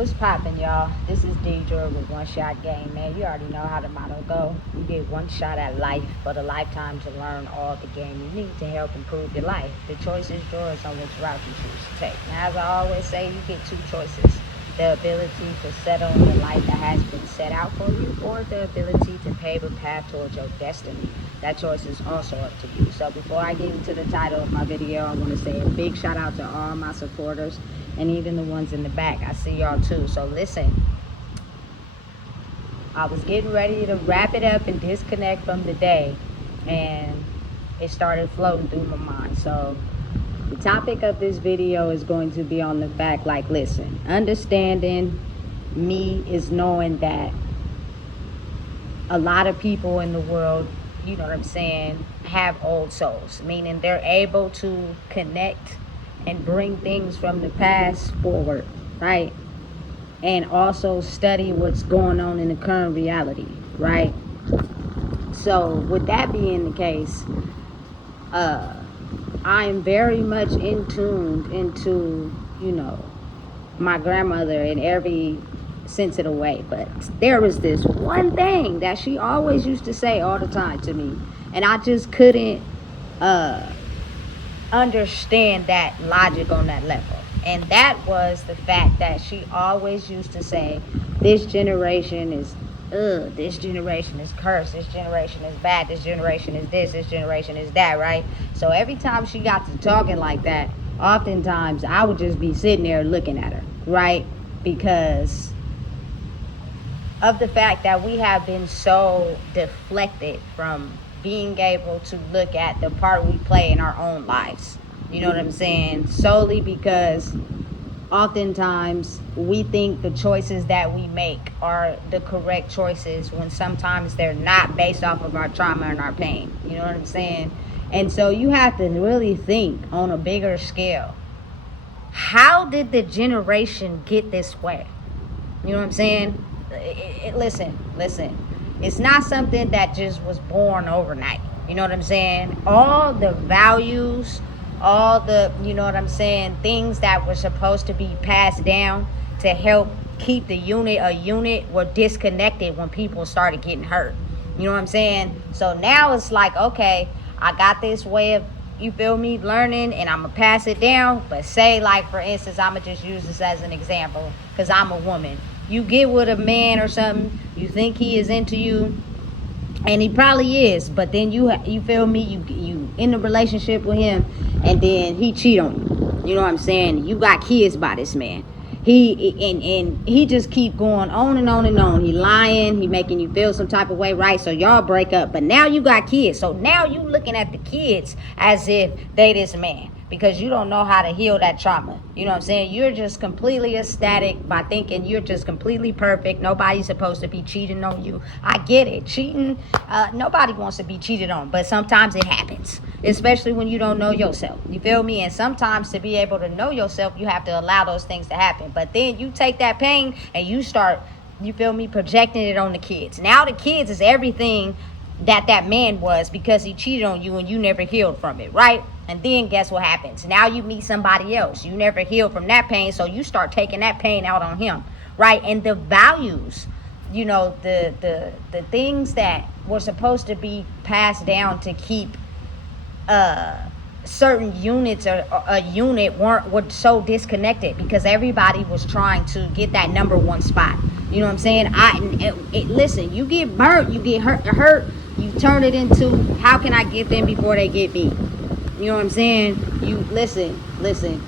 What's poppin', y'all? This is Deidre with One Shot Game, man. You already know how the motto go. You get one shot at life, but a lifetime to learn all the game you need to help improve your life. The choice is yours on which route you choose to take. Now, as I always say, you get two choices. The ability to settle in the life that has been set out for you, or the ability to pave a path towards your destiny. That choice is also up to you. So before I get into the title of my video, I want to say a big shout out to all my supporters and even the ones in the back. I see y'all too. So listen, I was getting ready to wrap it up and disconnect from the day, and it started floating through my mind. So the topic of this video is going to be on the fact, like, listen, understanding me is knowing that a lot of people in the world, you know what I'm saying, have old souls, meaning they're able to connect and bring things from the past forward, right? And also study what's going on in the current reality, right? So with that being the case, I am very much in tuned into, you know, my grandmother in every sense of the way. But there was this one thing that she always used to say all the time to me, and I just couldn't understand that logic on that level. And that was the fact that she always used to say, this generation is this generation is cursed, this generation is bad, this generation is this generation is that, right? So every time she got to talking like that, oftentimes I would just be sitting there looking at her, right? Because of the fact that we have been so deflected from being able to look at the part we play in our own lives. You know what I'm saying? Solely because oftentimes we think the choices that we make are the correct choices when sometimes they're not, based off of our trauma and our pain. You know what I'm saying? And so you have to really think on a bigger scale. How did the generation get this way? You know what I'm saying? Listen. It's not something that just was born overnight. You know what I'm saying? All the values, all the, you know what I'm saying, things that were supposed to be passed down to help keep the unit a unit were disconnected when people started getting hurt. You know what I'm saying? So now it's like, okay, I got this way of, you feel me, learning, and I'm gonna pass it down. But say, like, for instance, I'm gonna just use this as an example because I'm a woman. You get with a man or something, you think he is into you, and he probably is, but then you feel me, you in a relationship with him, and then he cheat on you. You know what I'm saying? You got kids by this man. He just keep going on and on and on. He lying, he making you feel some type of way, right? So y'all break up, but now you got kids. So now you looking at the kids as if they this man, because you don't know how to heal that trauma. You know what I'm saying? You're just completely ecstatic by thinking you're just completely perfect. Nobody's supposed to be cheating on you. I get it. Cheating, nobody wants to be cheated on, but sometimes it happens, especially when you don't know yourself. You feel me? And sometimes to be able to know yourself, you have to allow those things to happen. But then you take that pain and you start, you feel me, projecting it on the kids. Now the kids is everything that man was, because he cheated on you and you never healed from it, right? And then guess what happens? Now you meet somebody else. You never healed from that pain, so you start taking that pain out on him, right? And the values, you know, the things that were supposed to be passed down to keep certain units or a unit were so disconnected because everybody was trying to get that number one spot. You know what I'm saying? Listen, you get burnt, you get hurt, you turn it into, how can I get them before they get me? You know what I'm saying? You listen,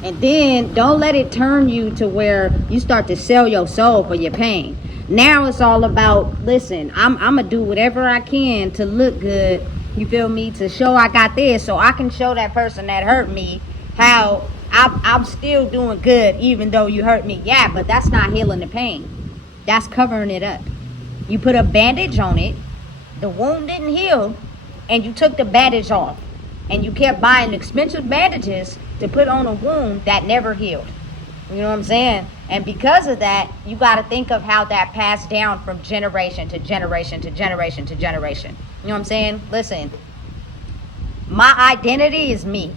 and then don't let it turn you to where you start to sell your soul for your pain. Now it's all about, listen, I'm gonna do whatever I can to look good, you feel me, to show I got this, so I can show that person that hurt me how I'm still doing good even though you hurt me. Yeah, but that's not healing the pain. That's covering it up. You put a bandage on it, the wound didn't heal, and you took the bandage off. And you kept buying expensive bandages to put on a wound that never healed. You know what I'm saying? And because of that, you got to think of how that passed down from generation to generation to generation to generation. You know what I'm saying? Listen, my identity is me,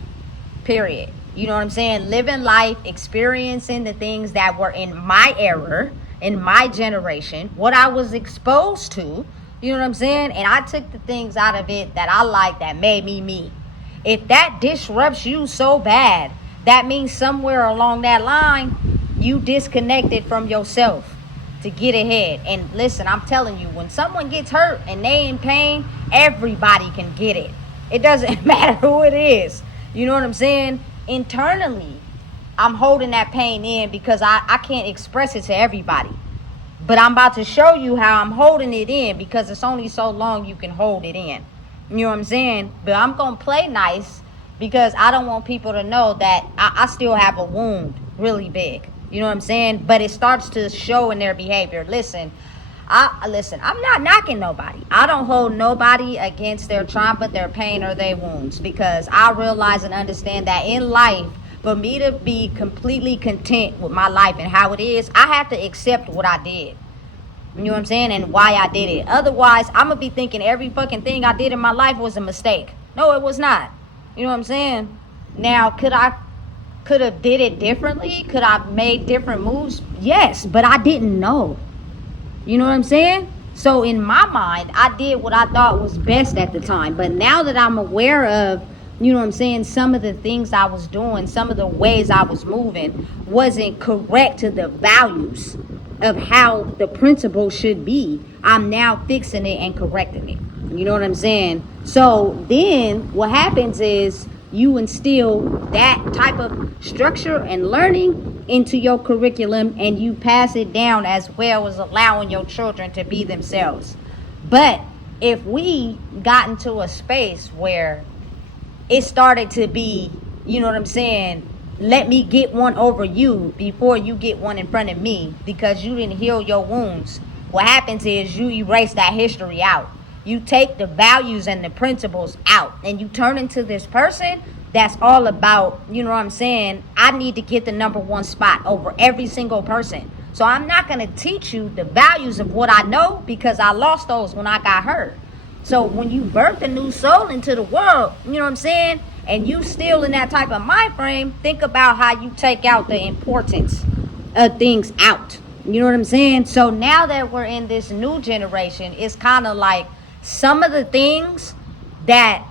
period. You know what I'm saying? Living life, experiencing the things that were in my era, in my generation, what I was exposed to. You know what I'm saying? And I took the things out of it that I like, that made me me. If that disrupts you so bad, that means somewhere along that line, you disconnected from yourself to get ahead. And listen, I'm telling you, when someone gets hurt and they in pain, everybody can get it. It doesn't matter who it is. You know what I'm saying? Internally, I'm holding that pain in because I can't express it to everybody. But I'm about to show you how I'm holding it in, because it's only so long you can hold it in. You know what I'm saying? But I'm going to play nice because I don't want people to know that I still have a wound really big. You know what I'm saying? But it starts to show in their behavior. Listen, I'm not knocking nobody. I don't hold nobody against their trauma, their pain, or their wounds, because I realize and understand that in life, for me to be completely content with my life and how it is, I have to accept what I did. You know what I'm saying? And why I did it. Otherwise, I'm going to be thinking every fucking thing I did in my life was a mistake. No, it was not. You know what I'm saying? Now, could have did it differently? Could I have made different moves? Yes, but I didn't know. You know what I'm saying? So in my mind, I did what I thought was best at the time. But now that I'm aware of, you know what I'm saying, some of the things I was doing, some of the ways I was moving wasn't correct to the values of how the principle should be, I'm now fixing it and correcting it. You know what I'm saying? So then what happens is you instill that type of structure and learning into your curriculum, and you pass it down, as well as allowing your children to be themselves. But if we got into a space where it started to be, you know what I'm saying, let me get one over you before you get one in front of me because you didn't heal your wounds, what happens is you erase that history out. You take the values and the principles out, and you turn into this person that's all about, you know what I'm saying, I need to get the number one spot over every single person. So I'm not going to teach you the values of what I know, because I lost those when I got hurt. So when you birth a new soul into the world, you know what I'm saying, and you still in that type of mind frame, think about how you take out the importance of things out. You know what I'm saying? So now that we're in this new generation, it's kind of like some of the things that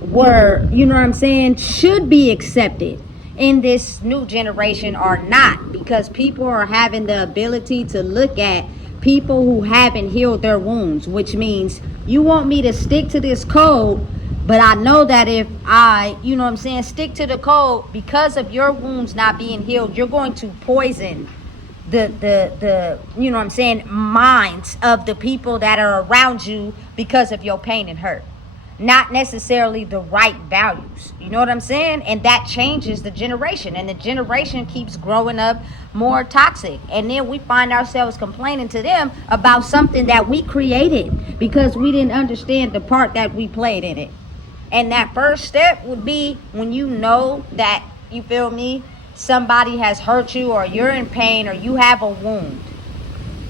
were, you know what I'm saying, should be accepted in this new generation are not, because people are having the ability to look at people who haven't healed their wounds, which means you want me to stick to this code, but I know that if I, you know what I'm saying, stick to the code, because of your wounds not being healed, you're going to poison the you know what I'm saying, minds of the people that are around you because of your pain and hurt. Not necessarily the right values. You know what I'm saying? And that changes the generation. And the generation keeps growing up more toxic. And then we find ourselves complaining to them about something that we created because we didn't understand the part that we played in it. And that first step would be when you know that, you feel me, somebody has hurt you, or you're in pain, or you have a wound.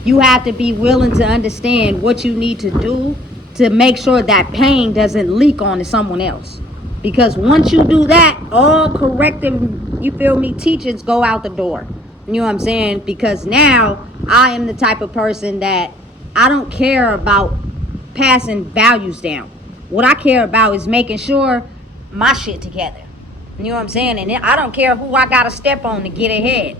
You have to be willing to understand what you need to do to make sure that pain doesn't leak onto someone else. Because once you do that, all corrective, you feel me, teachings go out the door. You know what I'm saying? Because now I am the type of person that I don't care about passing values down. What I care about is making sure my shit together. You know what I'm saying? And I don't care who I gotta step on to get ahead.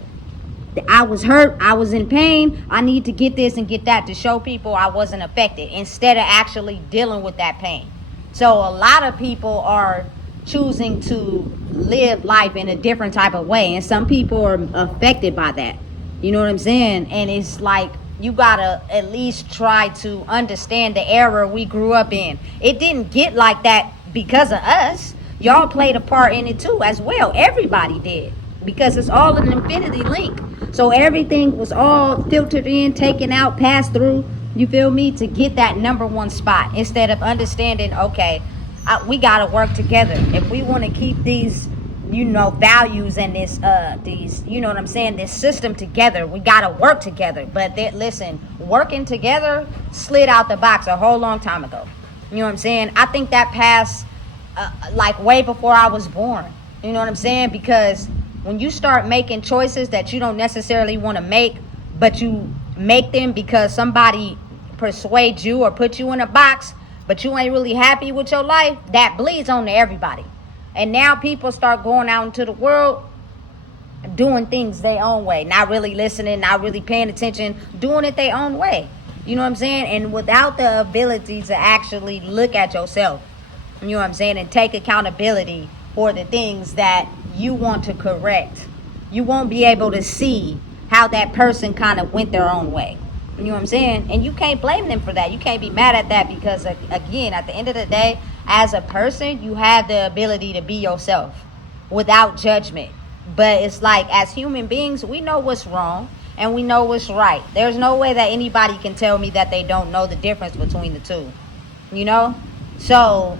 I was hurt, I was in pain, I need to get this and get that to show people I wasn't affected, instead of actually dealing with that pain. So a lot of people are choosing to live life in a different type of way, and some people are affected by that. You know what I'm saying? And it's like, you gotta at least try to understand the era we grew up in. It didn't get like that because of us. Y'all played a part in it too as well. Everybody did, because it's all an infinity link. So everything was all filtered in, taken out, passed through, you feel me, to get that number one spot, instead of understanding, okay, we got to work together. If we want to keep these, you know, values and these, you know what I'm saying, this system together, we got to work together. But listen, working together slid out the box a whole long time ago. You know what I'm saying? I think that passed like way before I was born. You know what I'm saying? Because when you start making choices that you don't necessarily want to make, but you make them because somebody persuades you or put you in a box, but you ain't really happy with your life, that bleeds on to everybody. And now people start going out into the world doing things their own way, not really listening, not really paying attention, doing it their own way. You know what I'm saying? And without the ability to actually look at yourself, you know what I'm saying, and take accountability for the things that you want to correct, you won't be able to see how that person kind of went their own way. You know what I'm saying? And you can't blame them for that. You can't be mad at that because, again, at the end of the day, as a person, you have the ability to be yourself without judgment. But it's like, as human beings, we know what's wrong and we know what's right. There's no way that anybody can tell me that they don't know the difference between the two. You know? So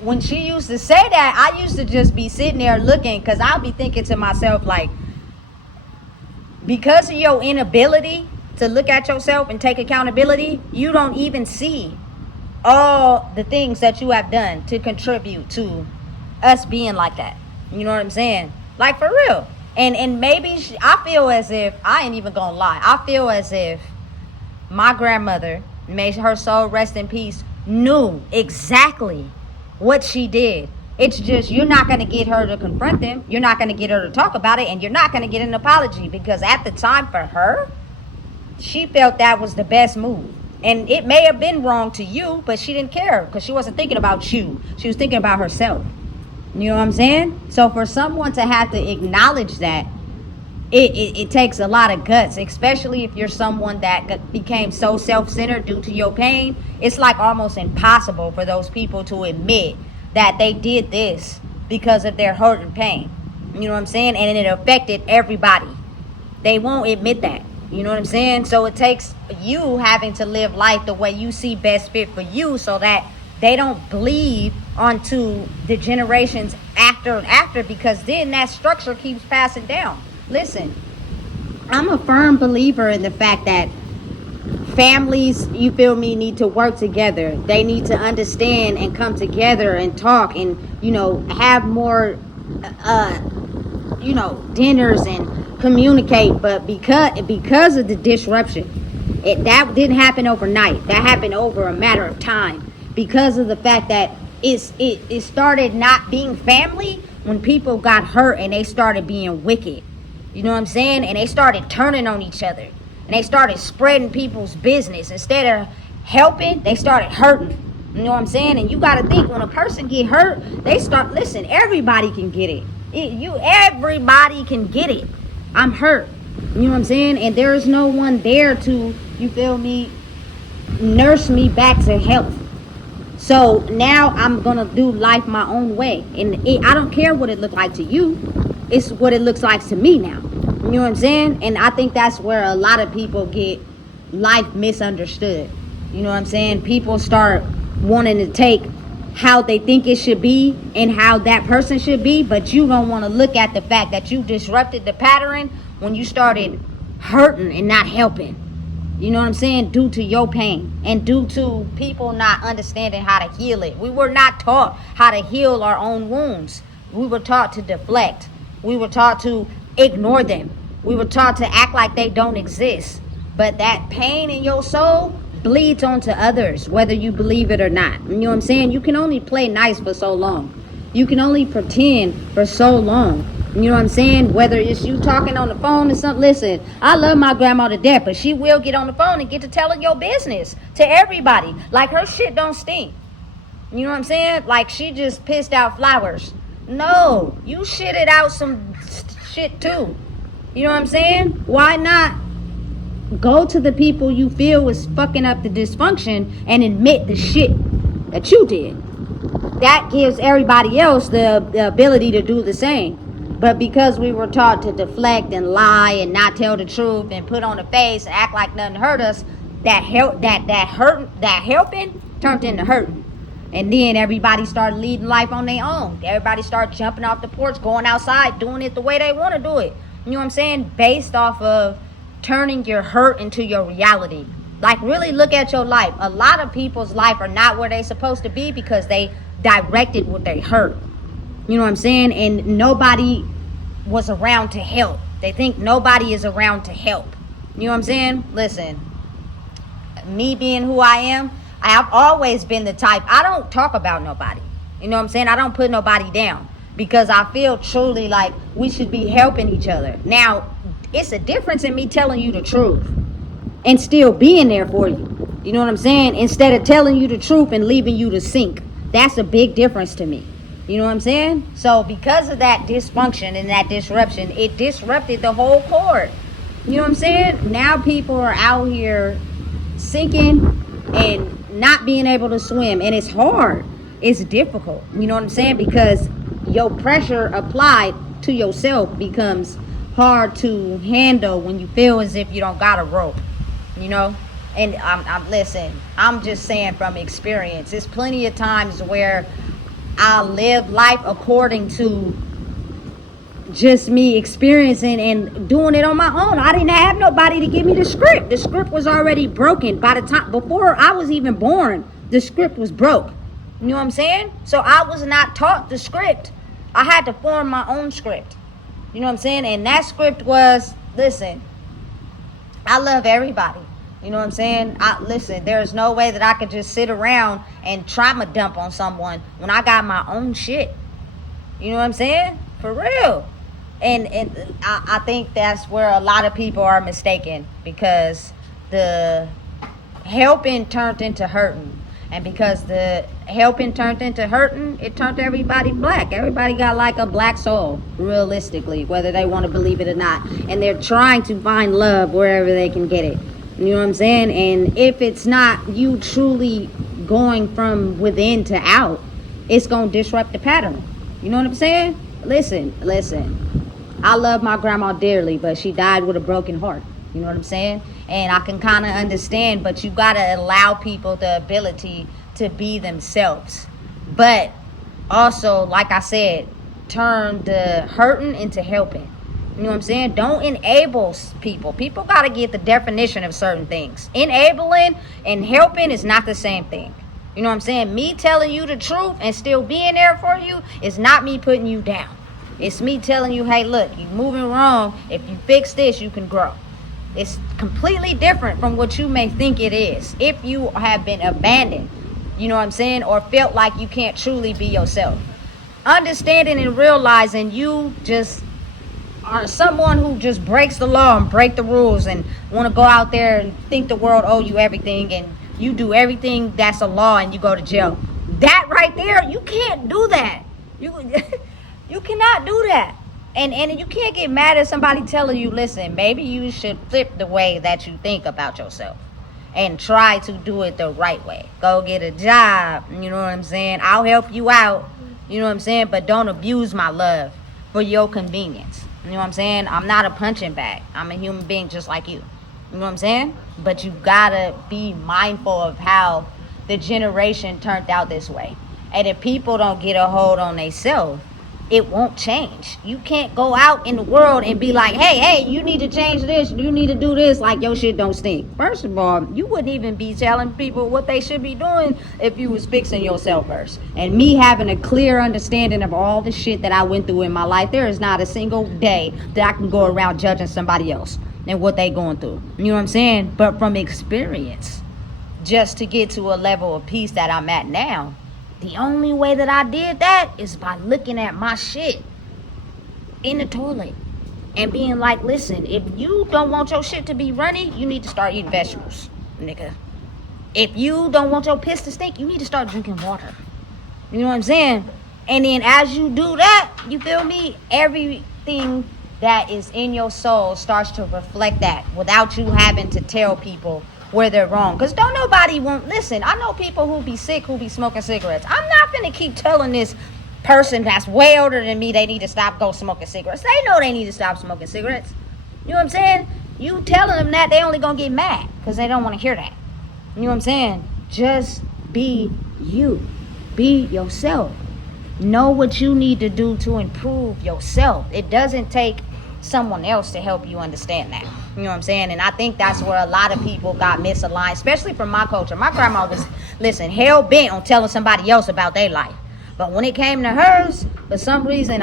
when she used to say that, I used to just be sitting there looking, because I'll be thinking to myself, like, because of your inability to look at yourself and take accountability, you don't even see all the things that you have done to contribute to us being like that. You know what I'm saying? Like, for real. And maybe I feel as if, I ain't even gonna lie, I feel as if my grandmother, may her soul rest in peace, knew exactly what she did. It's just, you're not going to get her to confront them. You're not going to get her to talk about it. And you're not going to get an apology, because at the time, for her, she felt that was the best move. And it may have been wrong to you, but she didn't care, because she wasn't thinking about you. She was thinking about herself. You know what I'm saying? So for someone to have to acknowledge that, it takes a lot of guts, especially if you're someone that became so self-centered due to your pain. It's like almost impossible for those people to admit that they did this because of their hurt and pain. You know what I'm saying? And it affected everybody. They won't admit that. You know what I'm saying? So it takes you having to live life the way you see best fit for you, so that they don't bleed onto the generations after and after, because then that structure keeps passing down. Listen, I'm a firm believer in the fact that families, you feel me, need to work together. They need to understand and come together and talk and, have more, dinners and communicate. But because of the disruption, that didn't happen overnight. That happened over a matter of time, because of the fact that it started not being family when people got hurt and they started being wicked. You know what I'm saying? And they started turning on each other. And they started spreading people's business. Instead of helping, they started hurting. You know what I'm saying? And you got to think, when a person get hurt, listen, everybody can get it. Everybody can get it. I'm hurt. You know what I'm saying? And there's no one there to, you feel me, nurse me back to health. So now I'm going to do life my own way. And I don't care what it looked like to you. It's what it looks like to me now. You know what I'm saying? And I think that's where a lot of people get life misunderstood. You know what I'm saying? People start wanting to take how they think it should be and how that person should be, but you don't want to look at the fact that you disrupted the pattern when you started hurting and not helping. You know what I'm saying? Due to your pain and due to people not understanding how to heal it. We were not taught how to heal our own wounds. We were taught to deflect. We were taught to ignore them. We were taught to act like they don't exist. But that pain in your soul bleeds onto others, whether you believe it or not. You know what I'm saying? You can only play nice for so long. You can only pretend for so long. You know what I'm saying? Whether it's you talking on the phone or something. Listen, I love my grandma to death, but she will get on the phone and get to telling your business to everybody. Like, her shit don't stink. You know what I'm saying? Like, she just pissed out flowers. No, you shitted out some shit too. You know what I'm saying? Why not go to the people you feel is fucking up the dysfunction and admit the shit that you did? That gives everybody else the ability to do the same. But because we were taught to deflect and lie and not tell the truth and put on a face and act like nothing hurt us, that helping turned into hurting. And then everybody started leading life on their own. Everybody started jumping off the porch, going outside, doing it the way they want to do it. You know what I'm saying? Based off of turning your hurt into your reality. Like, really look at your life. A lot of people's life are not where they're supposed to be because they directed what they hurt. You know what I'm saying? And nobody was around to help. They think nobody is around to help. You know what I'm saying? Listen, me being who I am, I've always been the type, I don't talk about nobody. You know what I'm saying? I don't put nobody down because I feel truly like we should be helping each other. Now, it's a difference in me telling you the truth and still being there for you. You know what I'm saying? Instead of telling you the truth and leaving you to sink. That's a big difference to me. You know what I'm saying? So because of that dysfunction and that disruption, it disrupted the whole chord. You know what I'm saying? Now people are out here sinking and not being able to swim. And it's hard. It's difficult. You know what I'm saying? Because your pressure applied to yourself becomes hard to handle when you feel as if you don't got a rope. You know? And listen, I'm just saying from experience. There's plenty of times where I live life according to just me experiencing and doing it on my own. I didn't have nobody to give me the script. The script was already broken by the time, before I was even born, the script was broke. You know what I'm saying? So I was not taught the script. I had to form my own script. You know what I'm saying? And that script was, listen, I love everybody. You know what I'm saying? Listen, there's no way that I could just sit around and trauma dump on someone when I got my own shit. You know what I'm saying? For real. And I think that's where a lot of people are mistaken, because the helping turned into hurting. And because the helping turned into hurting, it turned everybody black. Everybody got like a black soul, realistically, whether they want to believe it or not. And they're trying to find love wherever they can get it. You know what I'm saying? And if it's not you truly going from within to out, it's going to disrupt the pattern. You know what I'm saying? Listen. I love my grandma dearly, but she died with a broken heart. You know what I'm saying? And I can kind of understand, but you got to allow people the ability to be themselves. But also, like I said, turn the hurting into helping. You know what I'm saying? Don't enable people. People got to get the definition of certain things. Enabling and helping is not the same thing. You know what I'm saying? Me telling you the truth and still being there for you is not me putting you down. It's me telling you, hey, look, you're moving wrong. If you fix this, you can grow. It's completely different from what you may think it is. If you have been abandoned, you know what I'm saying, or felt like you can't truly be yourself. Understanding and realizing you just are someone who just breaks the law and break the rules and want to go out there and think the world owe you everything, and you do everything that's a law and you go to jail. That right there, you can't do that. You cannot do that. And you can't get mad at somebody telling you, listen, maybe you should flip the way that you think about yourself and try to do it the right way. Go get a job. You know what I'm saying? I'll help you out. You know what I'm saying? But don't abuse my love for your convenience. You know what I'm saying? I'm not a punching bag. I'm a human being just like you. You know what I'm saying? But you gotta be mindful of how the generation turned out this way. And if people don't get a hold on themselves, it won't change. You can't go out in the world and be like, hey, you need to change this, you need to do this, like your shit don't stink. First of all, you wouldn't even be telling people what they should be doing if you was fixing yourself first. And me having a clear understanding of all the shit that I went through in my life, there is not a single day that I can go around judging somebody else and what they going through. You know what I'm saying? But from experience, just to get to a level of peace that I'm at now, the only way that I did that is by looking at my shit in the toilet and being like, listen, if you don't want your shit to be runny, you need to start eating vegetables, nigga. If you don't want your piss to stink, you need to start drinking water. You know what I'm saying? And then as you do that, you feel me? Everything that is in your soul starts to reflect that without you having to tell people where they're wrong. Because don't nobody want, listen, I know people who be sick, who be smoking cigarettes. I'm not gonna keep telling this person that's way older than me they need to stop go smoking cigarettes. They know they need to stop smoking cigarettes. You know what I'm saying? You telling them that, they only gonna get mad because they don't want to hear that. You know what I'm saying? Just be you. Be yourself. Know what you need to do to improve yourself. It doesn't take someone else to help you understand that. You know what I'm saying? And I think that's where a lot of people got misaligned, especially from my culture. My grandma was, listen, hell bent on telling somebody else about their life. But when it came to hers, for some reason,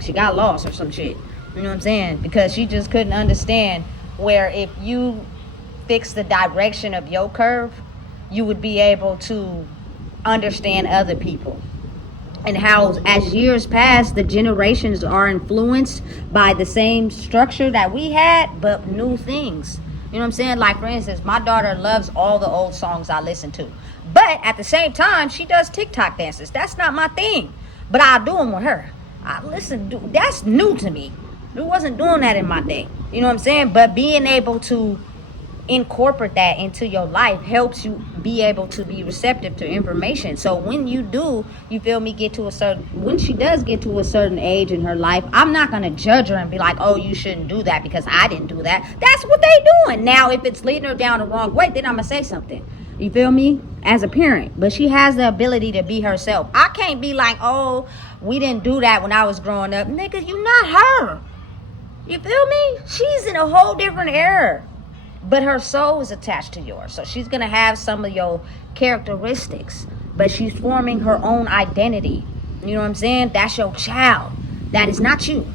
she got lost or some shit. You know what I'm saying? Because she just couldn't understand where if you fix the direction of your curve, you would be able to understand other people. And how as years pass, the generations are influenced by the same structure that we had, but new things. You know what I'm saying? Like, for instance, my daughter loves all the old songs I listen to. But at the same time, she does TikTok dances. That's not my thing. But I do them with her. That's new to me. We wasn't doing that in my day. You know what I'm saying? But being able to incorporate that into your life helps you be able to be receptive to information. So when you do, you feel me, when she does get to a certain age in her life, I'm not going to judge her and be like, oh, you shouldn't do that because I didn't do that. That's what they doing. Now, if it's leading her down the wrong way, then I'm going to say something. You feel me? As a parent. But she has the ability to be herself. I can't be like, oh, we didn't do that when I was growing up. Nigga, you not her. You feel me? She's in a whole different era. But her soul is attached to yours. So she's going to have some of your characteristics. But she's forming her own identity. You know what I'm saying? That's your child. That is not you.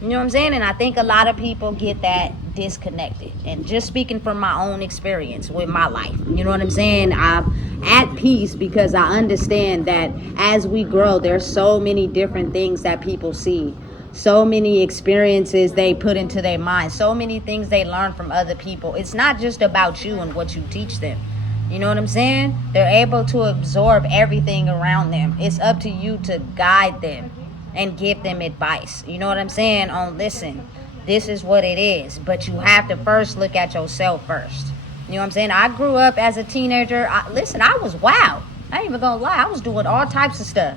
You know what I'm saying? And I think a lot of people get that disconnected. And just speaking from my own experience with my life. You know what I'm saying? I'm at peace because I understand that as we grow, there's so many different things that people see. So many experiences they put into their mind. So many things they learn from other people. It's not just about you and what you teach them. You know what I'm saying? They're able to absorb everything around them. It's up to you to guide them and give them advice. You know what I'm saying? Listen, this is what it is. But you have to first look at yourself first. You know what I'm saying? I grew up as a teenager. I was wild. I ain't even gonna lie. I was doing all types of stuff.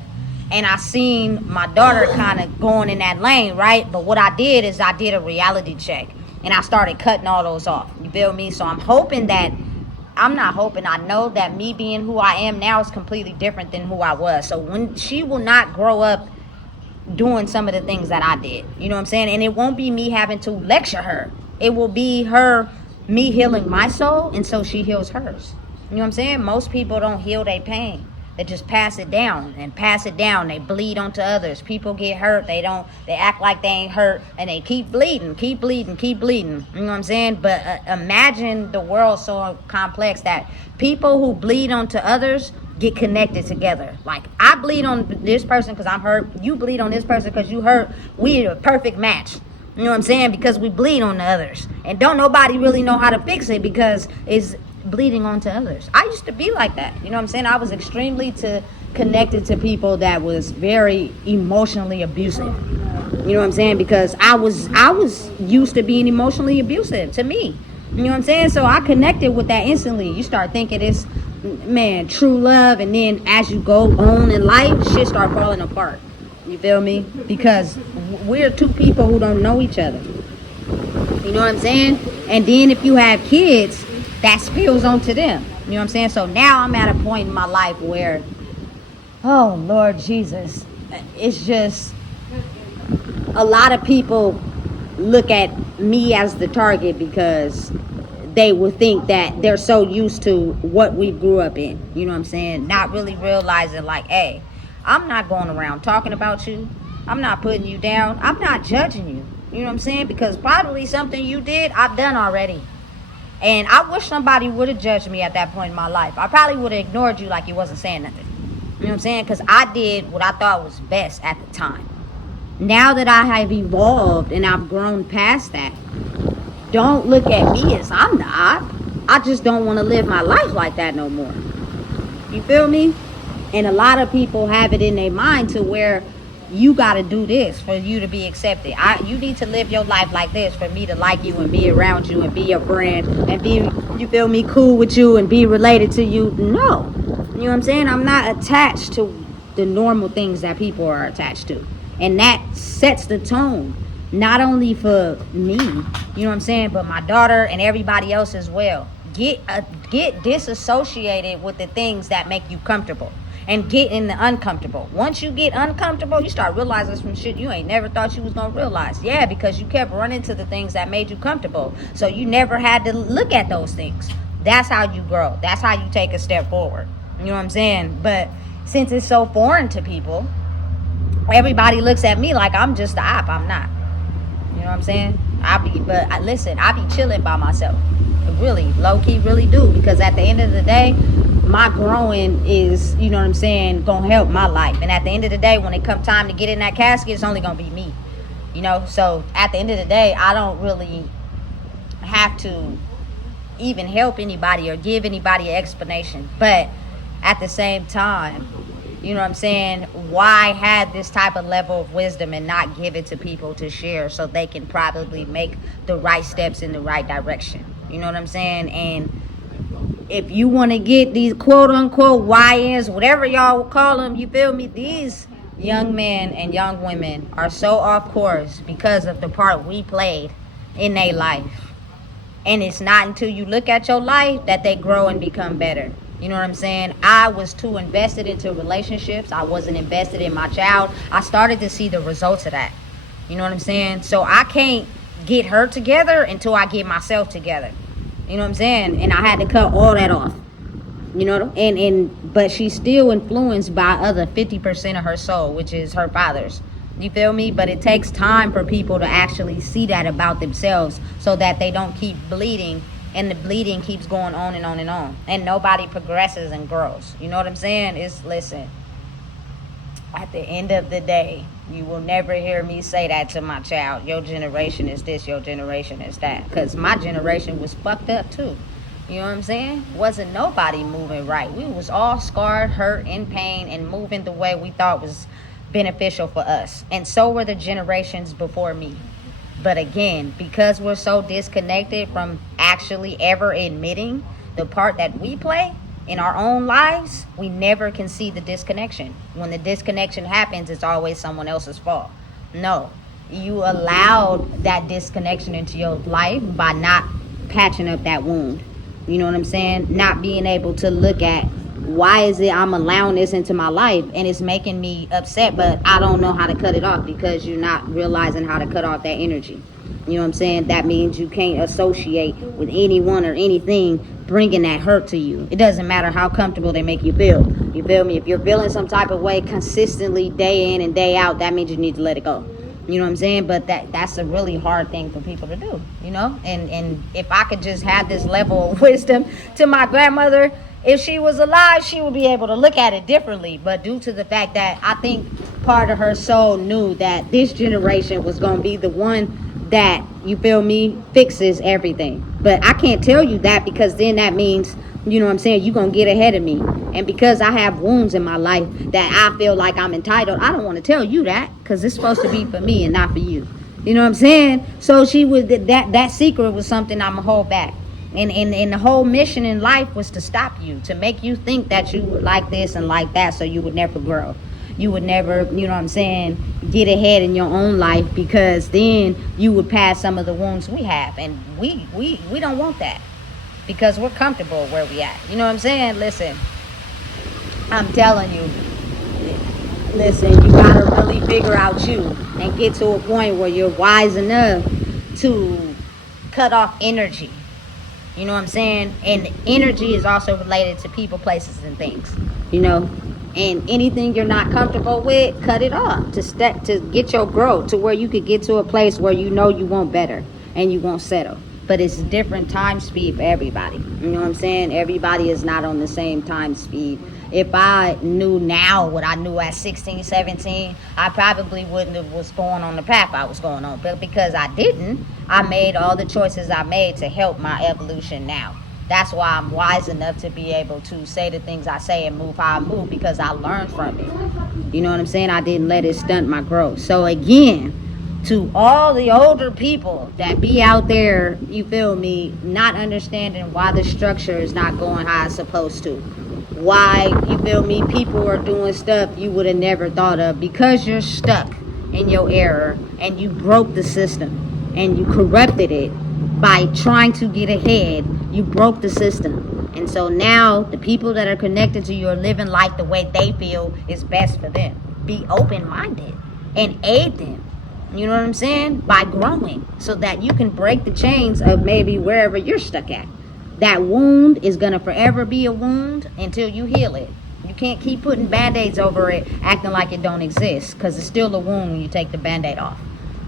And I seen my daughter kind of going in that lane, right? But what I did is I did a reality check. And I started cutting all those off. You feel me? So I know that me being who I am now is completely different than who I was. So when she will not grow up doing some of the things that I did. You know what I'm saying? And it won't be me having to lecture her. It will be me healing my soul, and so she heals hers. You know what I'm saying? Most people don't heal their pain. They just pass it down and pass it down. They bleed onto others. People get hurt. They act like they ain't hurt, and they keep bleeding. You know what I'm saying? But imagine the world so complex that people who bleed onto others get connected together. Like, I bleed on this person because I'm hurt. You bleed on this person because you hurt. We're a perfect match. You know what I'm saying? Because we bleed on the others. And don't nobody really know how to fix it because it's bleeding onto others. I used to be like that. You know what I'm saying? I was extremely connected to people that was very emotionally abusive. You know what I'm saying? Because I was used to being emotionally abusive to me. You know what I'm saying? So I connected with that instantly. You start thinking it's, man, true love, and then as you go on in life, shit start falling apart. You feel me? Because we're two people who don't know each other. You know what I'm saying? And then if you have kids, that spills onto them. You know what I'm saying? So now I'm at a point in my life where, oh Lord Jesus, it's just a lot of people look at me as the target because they would think that they're so used to what we grew up in. You know what I'm saying? Not really realizing like, hey, I'm not going around talking about you. I'm not putting you down. I'm not judging you. You know what I'm saying? Because probably something you did, I've done already. And I wish somebody would have judged me at that point in my life. I probably would have ignored you like you wasn't saying nothing. You know what I'm saying? Because I did what I thought was best at the time. Now that I have evolved and I've grown past that, don't look at me as I'm not. I just don't want to live my life like that no more. You feel me? And a lot of people have it in their mind to where you got to do this for you to be accepted. You need to live your life like this for me to like you and be around you and be your friend and be, you feel me, cool with you and be related to you. No. You know what I'm saying? I'm not attached to the normal things that people are attached to. And that sets the tone, not only for me, you know what I'm saying, but my daughter and everybody else as well. Get disassociated with the things that make you comfortable. And get in the uncomfortable. Once you get uncomfortable, you start realizing some shit you ain't never thought you was gonna realize. Yeah, because you kept running to the things that made you comfortable. So you never had to look at those things. That's how you grow. That's how you take a step forward. You know what I'm saying? But since it's so foreign to people, everybody looks at me like I'm just the op. I'm not. You know what I'm saying? Listen, I be chilling by myself. Really, low key, really do. Because at the end of the day, my growing is, you know what I'm saying, gonna help my life. And at the end of the day, when it come time to get in that casket, it's only gonna be me. You know, so at the end of the day, I don't really have to even help anybody or give anybody an explanation. But at the same time, you know what I'm saying, why have this type of level of wisdom and not give it to people to share so they can probably make the right steps in the right direction? You know what I'm saying? And if you want to get these quote unquote YNs, whatever y'all call them, you feel me, these young men and young women are so off course because of the part we played in their life. And it's not until you look at your life that they grow and become better. You know what I'm saying? I was too invested into relationships. I wasn't invested in my child. I started to see the results of that. You know what I'm saying? So I can't get her together until I get myself together. You know what I'm saying? And I had to cut all that off. You know, but she's still influenced by other 50% of her soul, which is her father's. You feel me? But it takes time for people to actually see that about themselves so that they don't keep bleeding, and the bleeding keeps going on and on and on. And nobody progresses and grows. You know what I'm saying? Listen, at the end of the day, you will never hear me say that to my child. Your generation is this, your generation is that. Because my generation was fucked up too. You know what I'm saying? Wasn't nobody moving right. We was all scarred, hurt, in pain, and moving the way we thought was beneficial for us. And so were the generations before me. But again, because we're so disconnected from actually ever admitting the part that we play in our own lives, we never can see the disconnection. When the disconnection happens, it's always someone else's fault. No, you allowed that disconnection into your life by not patching up that wound. You know what I'm saying? Not being able to look at, why is it I'm allowing this into my life and it's making me upset, but I don't know how to cut it off, because you're not realizing how to cut off that energy. You know what I'm saying? That means you can't associate with anyone or anything bringing that hurt to you. It doesn't matter how comfortable they make you feel. You feel me? If you're feeling some type of way consistently day in and day out, that means you need to let it go. You know what I'm saying? But that's a really hard thing for people to do, you know? And if I could just have this level of wisdom to my grandmother, if she was alive, she would be able to look at it differently. But due to the fact that I think part of her soul knew that this generation was going to be the one that, you feel me, fixes everything. But I can't tell you that, because then that means, you know what I'm saying, you're going to get ahead of me. And because I have wounds in my life that I feel like I'm entitled, I don't want to tell you that, because it's supposed to be for me and not for you. You know what I'm saying? So she was that secret was something I'm going to hold back. And the whole mission in life was to stop you, to make you think that you were like this and like that, so you would never grow. You would never, you know what I'm saying, get ahead in your own life, because then you would pass some of the wounds we have. And we don't want that, because we're comfortable where we at. You know what I'm saying? Listen, I'm telling you, listen, you gotta really figure out you and get to a point where you're wise enough to cut off energy. You know what I'm saying? And energy is also related to people, places, and things. You know? And anything you're not comfortable with, cut it off to get your growth to where you could get to a place where you know you want better and you won't settle. But it's a different time speed for everybody. You know what I'm saying? Everybody is not on the same time speed. If I knew now what I knew at 16, 17, I probably wouldn't have was going on the path I was going on. But because I didn't, I made all the choices I made to help my evolution now. That's why I'm wise enough to be able to say the things I say and move how I move, because I learned from it. You know what I'm saying? I didn't let it stunt my growth. So again, to all the older people that be out there, you feel me, not understanding why the structure is not going how it's supposed to. Why, you feel me, people are doing stuff you would have never thought of, because you're stuck in your error and you broke the system and you corrupted it by trying to get ahead. You broke the system. And so now the people that are connected to you are living life the way they feel is best for them. Be open-minded and aid them. You know what I'm saying? By growing, so that you can break the chains of maybe wherever you're stuck at. That wound is going to forever be a wound until you heal it. You can't keep putting band-aids over it, acting like it don't exist, because it's still a wound when you take the band-aid off.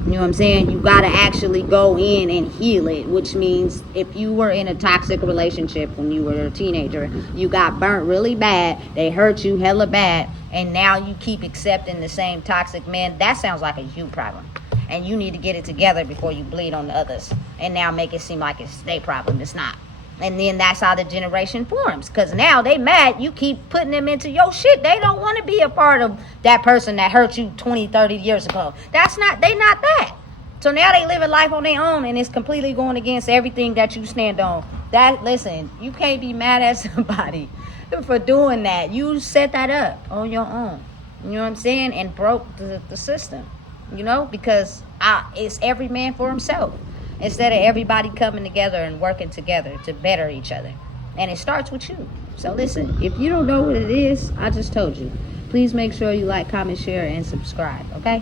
You know what I'm saying? You got to actually go in and heal it, which means if you were in a toxic relationship when you were a teenager, you got burnt really bad, they hurt you hella bad, and now you keep accepting the same toxic man, that sounds like a you problem. And you need to get it together before you bleed on the others and now make it seem like it's their problem. It's not. And then that's how the generation forms, because now they mad you keep putting them into your shit. They don't want to be a part of that person that hurt you 20, 30 years ago. They not that. So now they living life on their own, and it's completely going against everything that you stand on. Listen, you can't be mad at somebody for doing that. You set that up on your own. You know what I'm saying? And broke the system, because it's every man for himself, instead of everybody coming together and working together to better each other. And it starts with you. So listen, if you don't know what it is, I just told you. Please make sure you like, comment, share, and subscribe, okay?